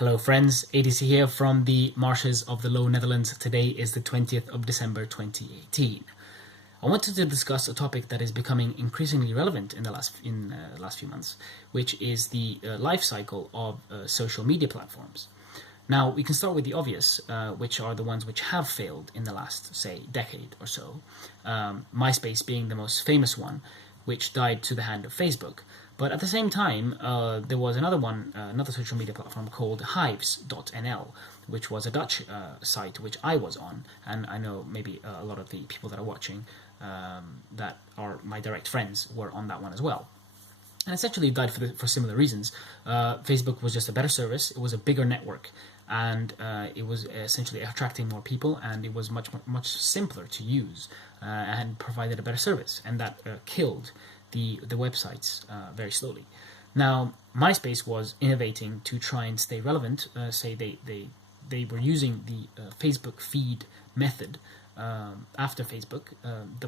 Hello friends, ADC here from the marshes of the Low Netherlands. Today is the 20th of December 2018. I wanted to discuss a topic that is becoming increasingly relevant in the last few months, which is the life cycle of social media platforms. Now, we can start with the obvious, which are the ones which have failed in the last, say, decade or so. MySpace being the most famous one, which died to the hand of Facebook. But at the same time, there was another social media platform called Hives.nl, which was a Dutch site which I was on, and I know maybe a lot of the people that are watching that are my direct friends were on that one as well. And essentially it died for similar reasons. Facebook was just a better service, it was a bigger network, and it was essentially attracting more people, and it was much simpler to use and provided a better service, and that killed the websites very slowly. Now, MySpace was innovating to try and stay relevant. Say they were using the Facebook feed method after Facebook,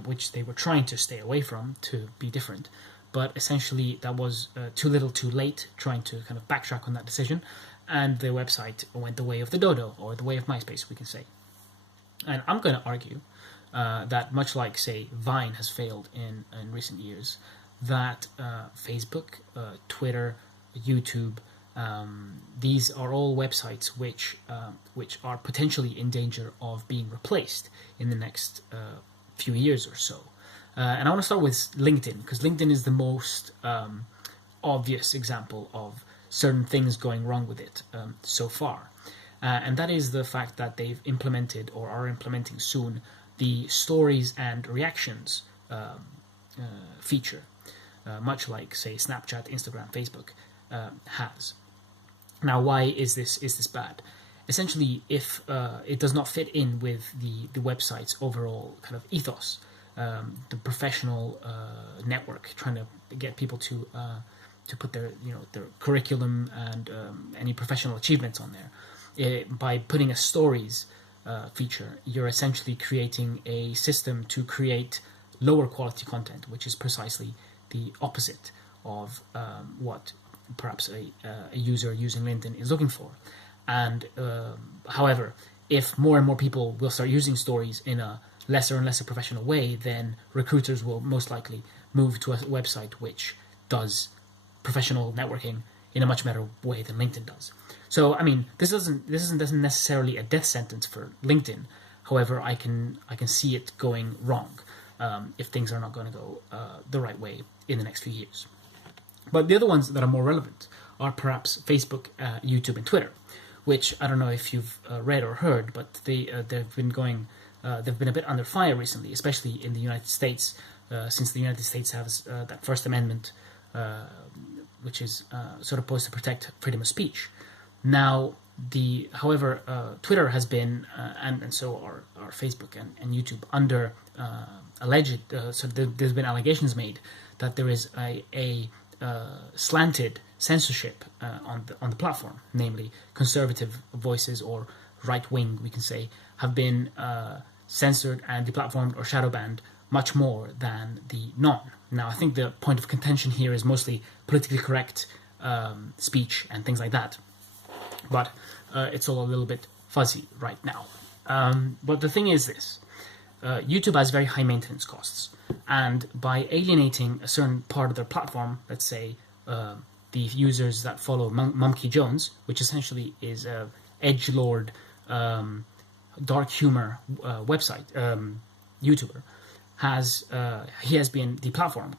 which they were trying to stay away from to be different. But essentially, that was too little, too late, trying to kind of backtrack on that decision, and the website went the way of the dodo, or the way of MySpace, we can say. And I'm going to argue that much like, say, Vine has failed in recent years, that Facebook, Twitter, YouTube, these are all websites which are potentially in danger of being replaced in the next few years or so. And I want to start with LinkedIn, because LinkedIn is the most obvious example of certain things going wrong with it so far. And that is the fact that they've implemented, or are implementing soon, the stories and reactions feature, much like, say, Snapchat, Instagram, Facebook has. Now, why is this bad? Essentially, if it does not fit in with the website's overall kind of ethos, the professional network, trying to get people to put their curriculum and any professional achievements on there, by putting a stories feature, you're essentially creating a system to create lower quality content, which is precisely the opposite of what perhaps a user using LinkedIn is looking for. And however, if more and more people will start using stories in a lesser and lesser professional way, then recruiters will most likely move to a website which does professional networking in a much better way than LinkedIn does. So, I mean, this isn't necessarily a death sentence for LinkedIn. However, I can see it going wrong if things are not going to go the right way in the next few years. But the other ones that are more relevant are perhaps Facebook, YouTube, and Twitter, which I don't know if you've read or heard, but they've been a bit under fire recently, especially in the United States, since the United States has that First Amendment, which is sort of supposed to protect freedom of speech. Now, however, Twitter has been, and so are Facebook and YouTube, under alleged. So there's been allegations made that there is a slanted censorship on the platform, namely conservative voices, or right wing, we can say, have been censored and deplatformed or shadow banned much more than the non. Now, I think the point of contention here is mostly politically correct speech and things like that, but it's all a little bit fuzzy right now. But the thing is this. YouTube has very high maintenance costs, and by alienating a certain part of their platform, let's say the users that follow Monkey Jones, which essentially is a edgelord dark humor website YouTuber, he has been deplatformed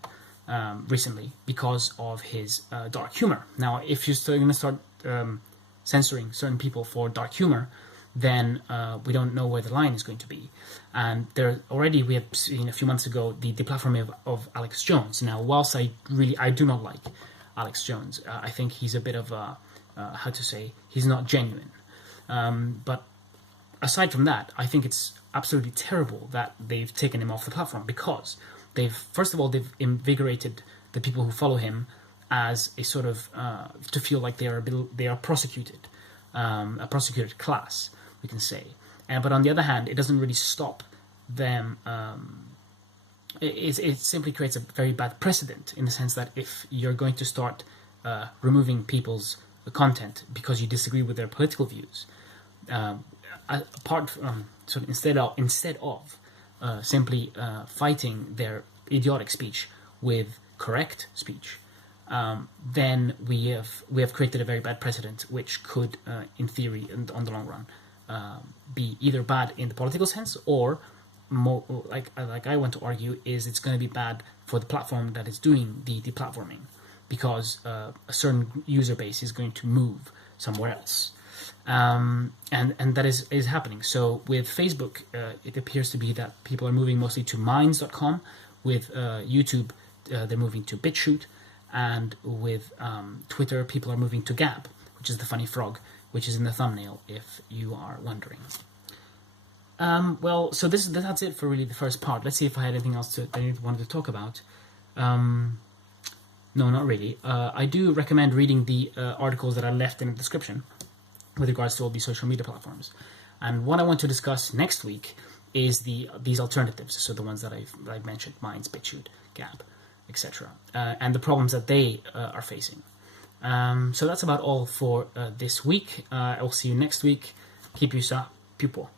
recently because of his dark humor. Now, if you're still going to start censoring certain people for dark humor, then we don't know where the line is going to be. And we have seen a few months ago the deplatforming of Alex Jones. Now, whilst I do not like Alex Jones, I think he's a bit of a he's not genuine. But aside from that, I think it's absolutely terrible that they've taken him off the platform, because they've invigorated the people who follow him as a sort of to feel like they are prosecuted, a prosecuted class, we can say. But on the other hand, it doesn't really stop them. It simply creates a very bad precedent, in the sense that if you're going to start removing people's content because you disagree with their political views, instead of simply fighting their idiotic speech with correct speech, then we have created a very bad precedent, which could, in theory, and on the long run, be either bad in the political sense, or more like I want to argue, is it's going to be bad for the platform that is doing the deplatforming, because a certain user base is going to move somewhere else, and that is happening. So with Facebook, it appears to be that people are moving mostly to Minds.com. With YouTube, they're moving to BitChute, and with Twitter, people are moving to Gab, which is the funny frog, which is in the thumbnail, if you are wondering. Well, so that's it for really the first part. Let's see if I had anything else that I wanted to talk about. No, not really. I do recommend reading the articles that I left in the description with regards to all these social media platforms. And what I want to discuss next week is these alternatives, so the ones that I've mentioned, Minds, BitChute, Gab, etc., and the problems that they are facing. So that's about all for this week. I will see you next week. Keep you sa, people.